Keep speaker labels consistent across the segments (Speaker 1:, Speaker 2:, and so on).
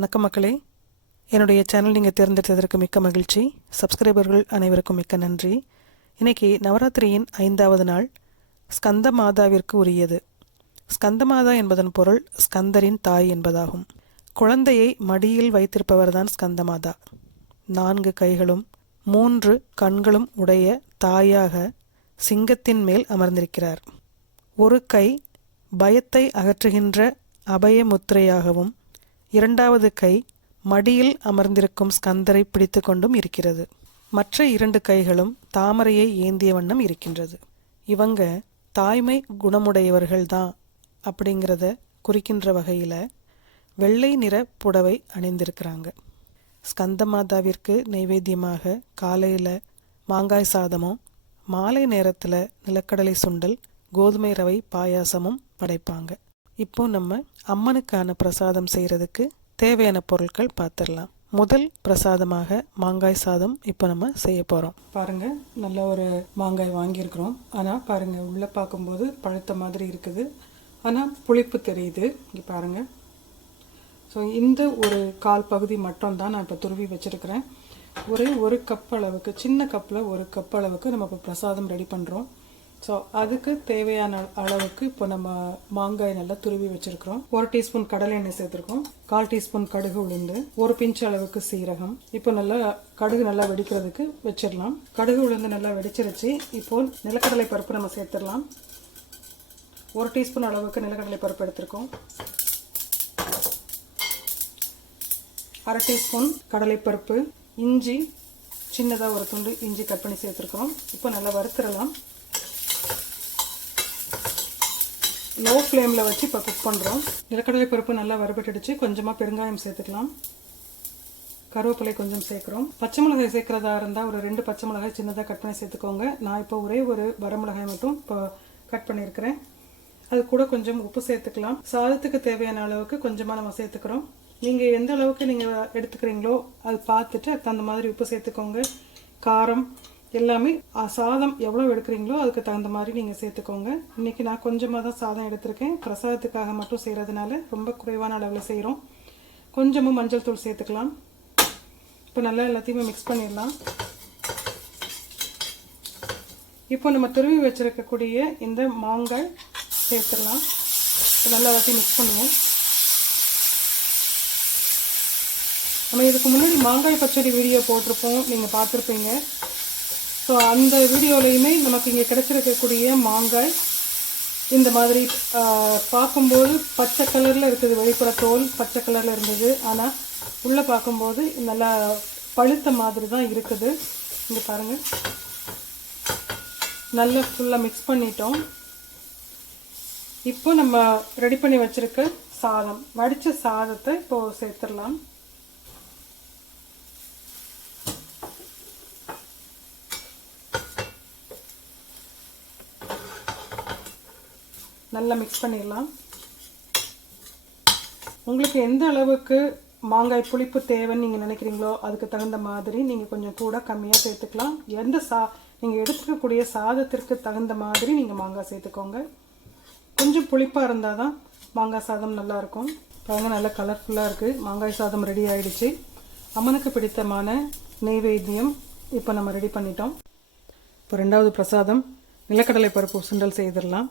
Speaker 1: வணக்கம் மக்களே. என்னுடைய சேனல் நீங்கள் தேர்ந்தெடுத்ததற்கு மிக்க மகிழ்ச்சி. சப்ஸ்கிரைபர்கள் அனைவருக்கும் மிக்க நன்றி. இன்னைக்கு நவராத்திரியின் ஐந்தாவது நாள் ஸ்கந்த மாதாவிற்கு உரியது. ஸ்கந்த மாதா என்பதன் பொருள் ஸ்கந்தரின் தாய் என்பதாகும். குழந்தையை மடியில் வைத்திருப்பவர்தான் ஸ்கந்த மாதா நான்கு கைகளும் மூன்று கண்களும் உடைய தாயாக சிங்கத்தின் மேல் அமர்ந்திருக்கிறார். ஒரு கை பயத்தை அகற்றுகின்ற அபய முத்திரையாகவும் இரண்டாவது கை மடியில் அமர்ந்திருக்கும் ஸ்கந்தரை பிடித்து கொண்டும் இருக்கிறது. மற்ற இரண்டு கைகளும் தாமரையை ஏந்திய வண்ணம் இருக்கின்றது. இவங்க தாய்மை குணமுடையவர்கள்தான் அப்படிங்கிறத குறிக்கின்ற வகையில் வெள்ளை நிற புடவை அணிந்திருக்கிறாங்க. ஸ்கந்த மாதாவிற்கு நைவேத்தியமாக காலையில் மாங்காய் சாதமும் மாலை நேரத்தில் நிலக்கடலை சுண்டல் கோதுமை ரவை பாயாசமும் படைப்பாங்க. இப்போ நம்ம அம்மனுக்கான பிரசாதம் செய்கிறதுக்கு தேவையான பொருட்கள் பார்த்துடலாம் முதல் பிரசாதமாக மாங்காய் சாதம் இப்போ நம்ம செய்ய போகிறோம் பாருங்க நல்ல ஒரு மாங்காய் வாங்கியிருக்கிறோம். ஆனால் பாருங்க உள்ளே பார்க்கும்போது பழுத்த மாதிரி இருக்குது. ஆனால் புளிப்பு தெரியுது. இங்கே பாருங்க. ஸோ இந்த ஒரு கால் பகுதி மட்டும் தான் நான் இப்போ துருவி வச்சுருக்கிறேன். ஒரே ஒரு கப் அளவுக்கு சின்ன கப்பில் ஒரு கப் அளவுக்கு நம்ம இப்போ பிரசாதம் ரெடி பண்ணுறோம் ஸோ அதுக்கு தேவையான அளவுக்கு இப்போ நம்ம மாங்காய் நல்லா துருவி வச்சுருக்கிறோம். ஒரு டீஸ்பூன் கடலை எண்ணெய் சேர்த்துருக்கோம். கால் டீஸ்பூன் கடுகு உளுந்து ஒரு பிஞ்ச் அளவுக்கு சீரகம். இப்போ நல்லா கடுகு நல்லா வெடிக்கிறதுக்கு வச்சிடலாம். கடுகு உளுந்து நல்லா வெடிச்சிருச்சு. இப்போ நிலக்கடலை பருப்பு நம்ம சேர்த்துடலாம். ஒரு டீஸ்பூன் அளவுக்கு நிலக்கடலை பருப்பு எடுத்திருக்கோம். அரை டீஸ்பூன் கடலைப்பருப்பு இஞ்சி சின்னதாக ஒரு துண்டு இஞ்சி கட் பண்ணி சேர்த்துருக்கோம் இப்போ நல்லா வறுத்துடலாம். லோ ஃப்ளேமில் வச்சு இப்போ குக் பண்ணுறோம் நிலக்கடலை பருப்பு நல்லா வறுபட்டுடுச்சு. கொஞ்சமாக பெருங்காயம் சேர்த்துக்கலாம். கருவேப்பிலை கொஞ்சம் சேர்க்குறோம். பச்சை மிளகாய் சேர்க்குறதா இருந்தால் ஒரு ரெண்டு பச்சை மிளகாய் சின்னதாக கட் பண்ணி சேர்த்துக்கோங்க. நான் இப்போ ஒரே ஒரு வரமிளகாய் மட்டும் இப்போ கட் பண்ணியிருக்கிறேன். அது கூட கொஞ்சம் உப்பு சேர்த்துக்கலாம். சாதத்துக்கு தேவையான அளவுக்கு கொஞ்சமாக நம்ம சேர்த்துக்கிறோம். நீங்கள் எந்த அளவுக்கு நீங்கள் எடுத்துக்கிறீங்களோ அது பார்த்துட்டு அதுக்கு தகுந்த மாதிரி உப்பு சேர்த்துக்கோங்க. காரம் எல்லாமே சாதம் எவ்வளோ எடுக்கிறீங்களோ அதுக்கு தகுந்த மாதிரி நீங்கள் சேர்த்துக்கோங்க. இன்றைக்கி நான் கொஞ்சமாக தான் சாதம் எடுத்திருக்கேன். பிரசாதத்துக்காக மட்டும் செய்கிறதுனால ரொம்ப குறைவான அளவில் செய்கிறோம் கொஞ்சமும் மஞ்சள் தூள் சேர்த்துக்கலாம். இப்போ நல்லா எல்லாத்தையுமே மிக்ஸ் பண்ணிடலாம். இப்போ நம்ம துருவி வச்சுருக்கக்கூடிய இந்த மாங்காய் சேர்த்துடலாம். இப்போ நல்லா எல்லாத்தையும் மிக்ஸ் பண்ணுவோம். நம்ம இதுக்கு முன்னாடி மாங்காய் பச்சடி வீடியோ போட்டிருப்போம். நீங்கள் பார்த்துருப்பீங்க. ஸோ அந்த வீடியோலையுமே நமக்கு இங்கே கிடச்சிருக்கக்கூடிய மாங்காய் இந்த மாதிரி பார்க்கும்போது பச்சை கலரில் இருக்குது. வெளிப்புற தோல் பச்சை கலரில் இருந்தது. ஆனால் உள்ளே பார்க்கும்போது நல்லா பழுத்த மாதிரி தான் இருக்குது. இங்கே பாருங்கள் நல்லா ஃபுல்லாக மிக்ஸ் பண்ணிட்டோம். இப்போ நம்ம ரெடி பண்ணி வச்சுருக்க சாதம். வடித்த சாதத்தை இப்போது சேர்த்துடலாம். நல்லா மிக்ஸ் பண்ணிடலாம். உங்களுக்கு எந்த அளவுக்கு மாங்காய் புளிப்பு தேவைன்னு நீங்கள் நினைக்கிறீங்களோ அதுக்கு தகுந்த மாதிரி நீங்கள் கொஞ்சம் கூட கம்மியாக சேர்த்துக்கலாம். எந்த சா நீங்கள் எடுத்துக்கக்கூடிய சாதத்திற்கு தகுந்த மாதிரி நீங்கள் மாங்காய் சேர்த்துக்கோங்க. கொஞ்சம் புளிப்பாக இருந்தால் தான் மாங்காய் சாதம் நல்லாயிருக்கும் பாருங்க நல்லா கலர்ஃபுல்லாக இருக்குது மாங்காய் சாதம் ரெடி ஆகிடுச்சு அம்மனுக்கு பிடித்தமான நெய்வேத்தியம் இப்போ நம்ம ரெடி பண்ணிட்டோம். இப்போ ரெண்டாவது பிரசாதம். நிலக்கடலை பருப்பு சுண்டல் செய்திடலாம்.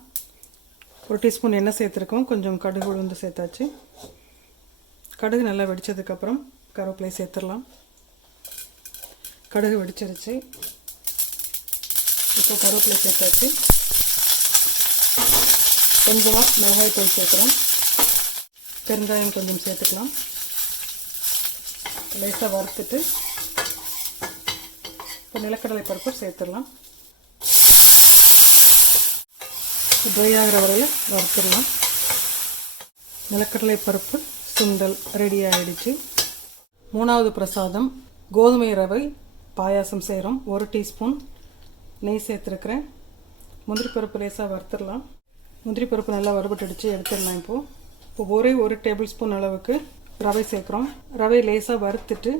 Speaker 1: ஒரு டீஸ்பூன் எண்ணெய் சேர்த்துருக்கோம். கொஞ்சம் கடுகு உளுந்து சேர்த்தாச்சு. கடுகு நல்லா வெடித்ததுக்கப்புறம் கருவேப்பிலை சேர்த்துடலாம். கடுகு வெடிச்சிருச்சு. இப்போ கருவேப்பிலை சேர்த்தாச்சு. கொஞ்சமாக மிளகாய்த்தூள் சேர்க்குறோம் பெருங்காயம் கொஞ்சம் சேர்த்துக்கலாம். லேசாக வறுத்துட்டு இப்போ நிலக்கடலை பருப்பு சேர்த்துடலாம். ட்ரை ஆகிற வரையில் வறுத்துடலாம். நிலக்கடலை பருப்பு சுண்டல் ரெடி ஆகிடுச்சு மூணாவது பிரசாதம் கோதுமை ரவை பாயாசம் செய்கிறோம் ஒரு டீஸ்பூன் நெய் சேர்த்துருக்குறேன். முந்திரி பருப்பு லேசாக வறுத்துடலாம். முந்திரி பருப்பு நல்லா வறுபட்டுடுச்சு எடுத்துடலாம் இப்போது இப்போ ஒரே ஒரு டேபிள் ஸ்பூன் அளவுக்கு ரவை சேர்க்குறோம். ரவை லேசாக வறுத்துட்டு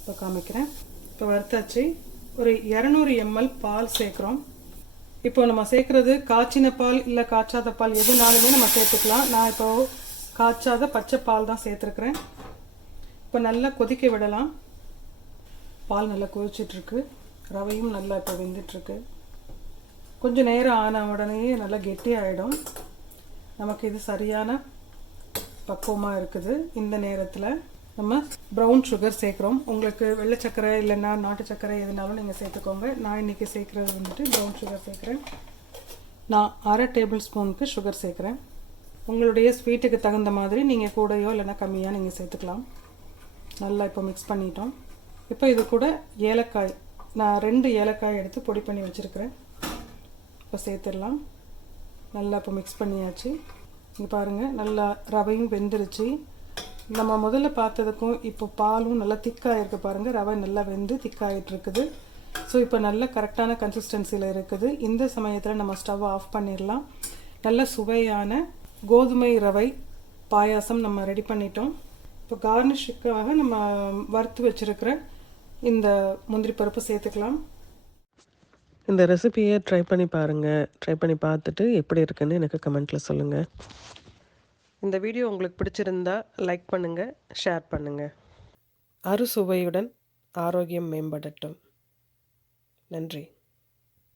Speaker 1: இப்போ காமிக்கிறேன். இப்போ வறுத்தாச்சு. ஒரு இரநூறு எம்எல் பால் சேர்க்குறோம். இப்போ நம்ம சேர்க்குறது காய்ச்சின பால் இல்லை காய்ச்சாத பால் எதுனாலுமே நம்ம சேர்த்துக்கலாம். நான் இப்போ காய்ச்சாத பச்சை பால் தான் சேர்த்துருக்குறேன். இப்போ நல்லா கொதிக்க விடலாம். பால் நல்லா கொதிச்சிட்ருக்கு. ரவையும் நல்லா இப்போ வெந்துட்டுருக்கு கொஞ்சம் நேரம் ஆன உடனேயே நல்லா கெட்டியாகிடும் நமக்கு இது சரியான பக்குவமாக இருக்குது இந்த நேரத்தில். நம்ம ப்ரௌன் சுகர் சேர்க்குறோம். உங்களுக்கு வெள்ளை சர்க்கரை இல்லைன்னா நாட்டு சர்க்கரை எதுனாலும் நீங்கள் சேர்த்துக்கோங்க. நான் இன்றைக்கி சேர்க்குறது வந்துட்டு ப்ரௌன் சுகர் சேர்க்குறேன். நான் அரை டேபிள் ஸ்பூனுக்கு சுகர் சேர்க்குறேன். உங்களுடைய ஸ்வீட்டுக்கு தகுந்த மாதிரி நீங்கள் கூடையோ இல்லைன்னா கம்மியாக நீங்கள் சேர்த்துக்கலாம். நல்லா இப்போ மிக்ஸ் பண்ணிட்டோம். இப்போ இது கூட ஏலக்காய். நான் ரெண்டு ஏலக்காய் எடுத்து பொடி பண்ணி வச்சுருக்கிறேன். இப்போ சேர்த்துடலாம். நல்லா இப்போ மிக்ஸ் பண்ணியாச்சு. இங்கே பாருங்கள் நல்லா ரவையும் வெந்துருச்சு. நம்ம முதல்ல பார்த்ததுக்கும் இப்போ பாலும் நல்லா திக்காக இருக்குது பாருங்கள் ரவை நல்லா வெந்து திக்காகிட்டு இருக்குது. ஸோ இப்போ நல்ல கரெக்டான கன்சிஸ்டன்சியில் இருக்குது. இந்த சமயத்தில் நம்ம ஸ்டவ் ஆஃப் பண்ணிடலாம். நல்ல சுவையான கோதுமை ரவை பாயாசம் நம்ம ரெடி பண்ணிட்டோம். இப்போ கார்னிஷுக்காக நம்ம வறுத்து வச்சுருக்கிற இந்த முந்திரி பருப்பு சேர்த்துக்கலாம்.
Speaker 2: இந்த ரெசிபியை ட்ரை பண்ணி பாருங்கள் ட்ரை பண்ணி பார்த்துட்டு எப்படி இருக்குன்னு எனக்கு கமெண்ட்டில் சொல்லுங்கள் இந்த வீடியோ உங்களுக்கு பிடிச்சிருந்தா லைக் பண்ணுங்கள் ஷேர் பண்ணுங்கள் அறுசுவையுடன் ஆரோக்கியம் மேம்படட்டும். நன்றி.